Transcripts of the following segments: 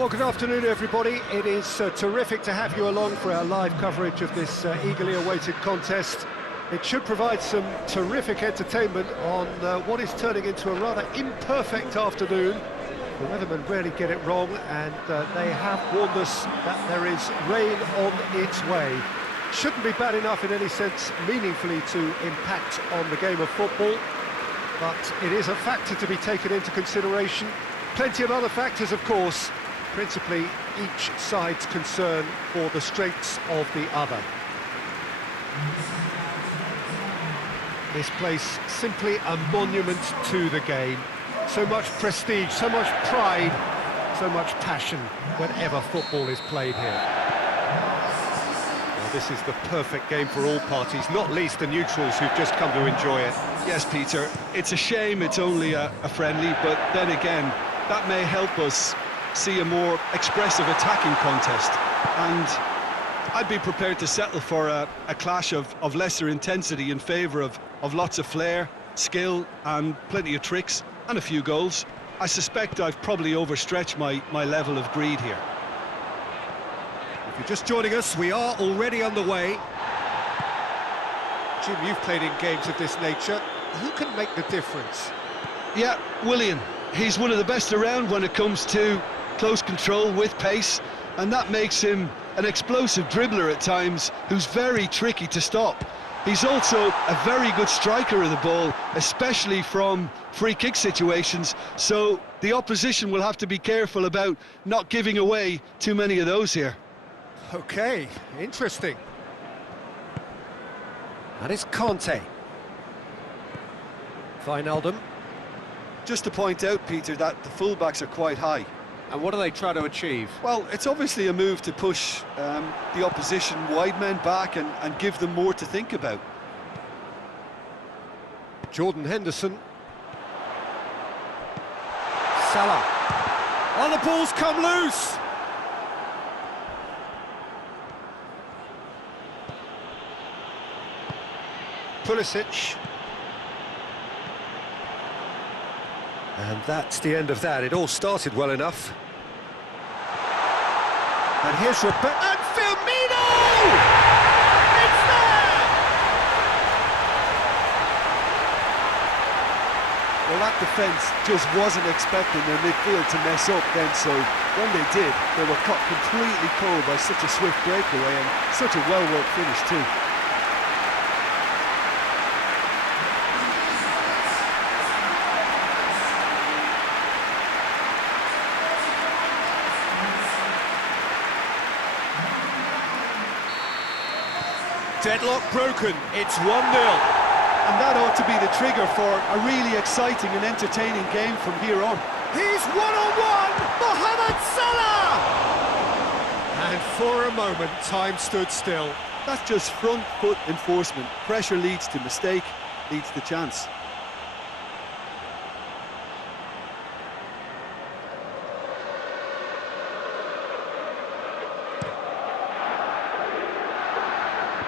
Well, good afternoon, everybody. It is terrific to have you along for our live coverage of this eagerly awaited contest. It should provide some terrific entertainment on what is turning into a rather imperfect afternoon. The weathermen rarely get it wrong, and they have warned us that there is rain on its way. Shouldn't be bad enough in any sense meaningfully to impact on the game of football, but it is a factor to be taken into consideration. Plenty of other factors, of course, principally each side's concern for the strengths of the other. This place simply a monument to the game. So much prestige, so much pride, so much passion whenever football is played here. Well, this is the perfect game for all parties, not least the neutrals who've just come to enjoy it. Yes, Peter, it's a shame it's only a friendly, but then again, that may help us see a more expressive attacking contest, and I'd be prepared to settle for a clash of lesser intensity in favour of lots of flair, skill and plenty of tricks and a few goals. I suspect I've probably overstretched my level of greed here. If you're just joining us, we are already underway. Jim, you've played in games of this nature. Who can make the difference? Yeah, Willian. He's one of the best around when it comes to close control with pace, and that makes him an explosive dribbler at times who's very tricky to stop. He's also a very good striker of the ball, especially from free kick situations, so the opposition will have to be careful about not giving away too many of those here. Okay, interesting. And it's Conte. Wijnaldum. Just to point out, Peter, that the fullbacks are quite high. And what do they try to achieve? Well, it's obviously a move to push the opposition wide men back and give them more to think about. Jordan Henderson. Salah. Oh, the ball's come loose! Pulisic. And that's the end of that. It all started well enough. And here's Roberto. And firmino! It's there! Well, that defence just wasn't expecting their midfield to mess up then, so when they did, they were caught completely cold by such a swift breakaway and such a well-worked finish too. Deadlock broken, it's 1-0. And that ought to be the trigger for a really exciting and entertaining game from here on. He's one-on-one, Mohamed Salah! And for a moment, time stood still. That's just front foot enforcement. Pressure leads to mistake, leads to chance.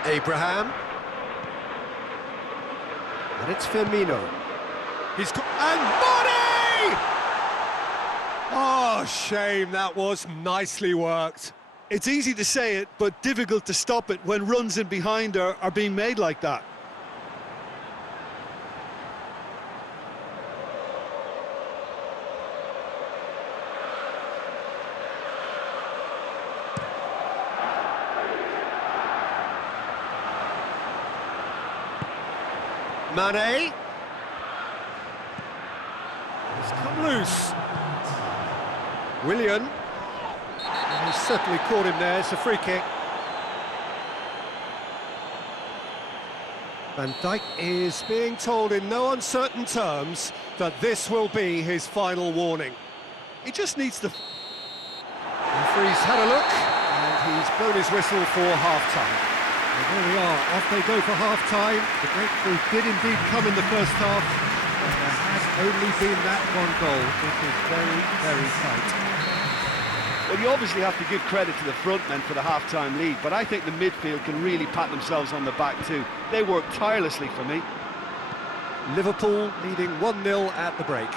Abraham. And it's Firmino. And Money! Oh, shame, that was nicely worked. It's easy to say it, but difficult to stop it when runs in behind are being made like that. Mane. It's come loose. Willian. He's certainly caught him there, it's a free kick. Van Dijk is being told in no uncertain terms that this will be his final warning. He just needs to... The referee's had a look, and he's blown his whistle for half-time. And there we are, off they go for half-time. The breakthrough did indeed come in the first half, but there has only been that one goal. It is very, very tight. Well, you obviously have to give credit to the front men for the half-time lead, but I think the midfield can really pat themselves on the back too. They worked tirelessly for me. Liverpool leading 1-0 at the break.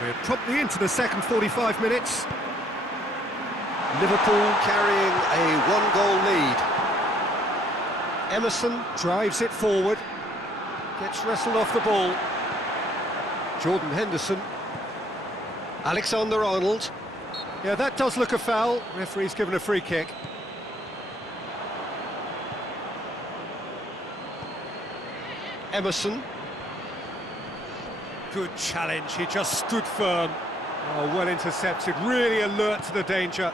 We're promptly into the second 45 minutes. Liverpool carrying a one-goal lead. Emerson drives it forward. Gets wrestled off the ball. Jordan Henderson. Alexander-Arnold. Yeah, that does look a foul. Referee's given a free kick. Emerson. Good challenge, he just stood firm. Oh, well intercepted, really alert to the danger.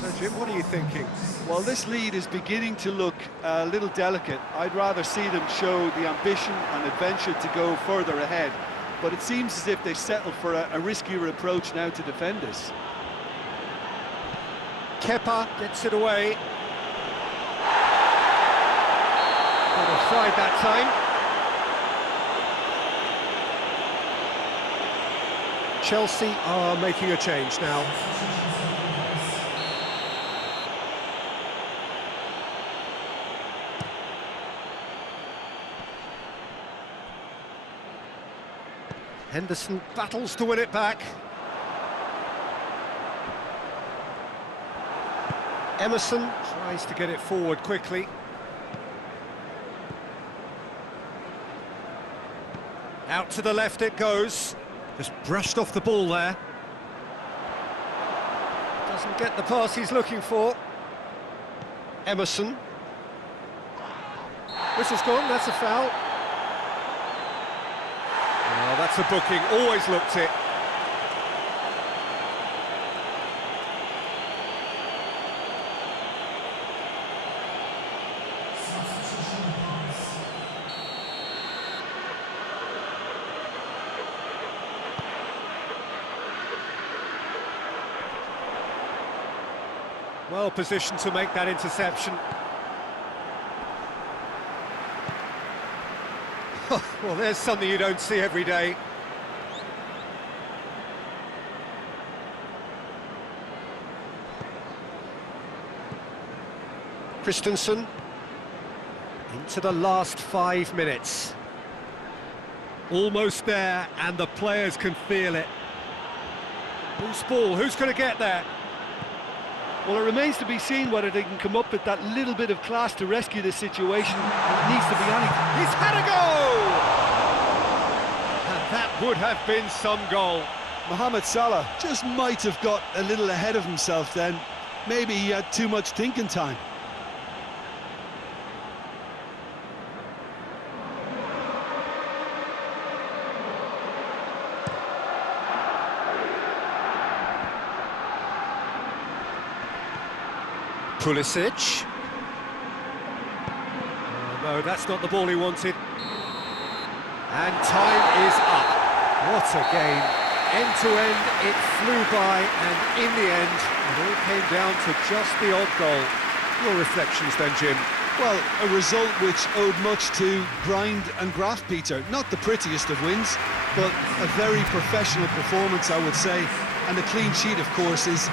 So Jim, what are you thinking? Well, this lead is beginning to look a little delicate. I'd rather see them show the ambition and adventure to go further ahead. But it seems as if they settle for a riskier approach now to defend this. Kepa gets it away. Got offside that time. Chelsea are making a change now. Henderson battles to win it back. Emerson tries to get it forward quickly. Out to the left it goes. Just brushed off the ball there. Doesn't get the pass he's looking for. Emerson. Whistle's gone, that's a foul. Oh, that's a booking, always looked it. Well positioned to make that interception. Well, there's something you don't see every day. Christensen into the last 5 minutes. Almost there, and the players can feel it. Who's ball? Who's going to get there? Well, it remains to be seen whether they can come up with that little bit of class to rescue this situation. It needs to be anything. He's had a go! And that would have been some goal. Mohamed Salah just might have got a little ahead of himself then. Maybe he had too much thinking time. Pulisic. Oh, no, that's not the ball he wanted. And time is up. What a game. End to end, it flew by, and in the end, it all came down to just the odd goal. Your reflections then, Jim? Well, a result which owed much to grind and graft, Peter. Not the prettiest of wins, but a very professional performance, I would say. And a clean sheet, of course, is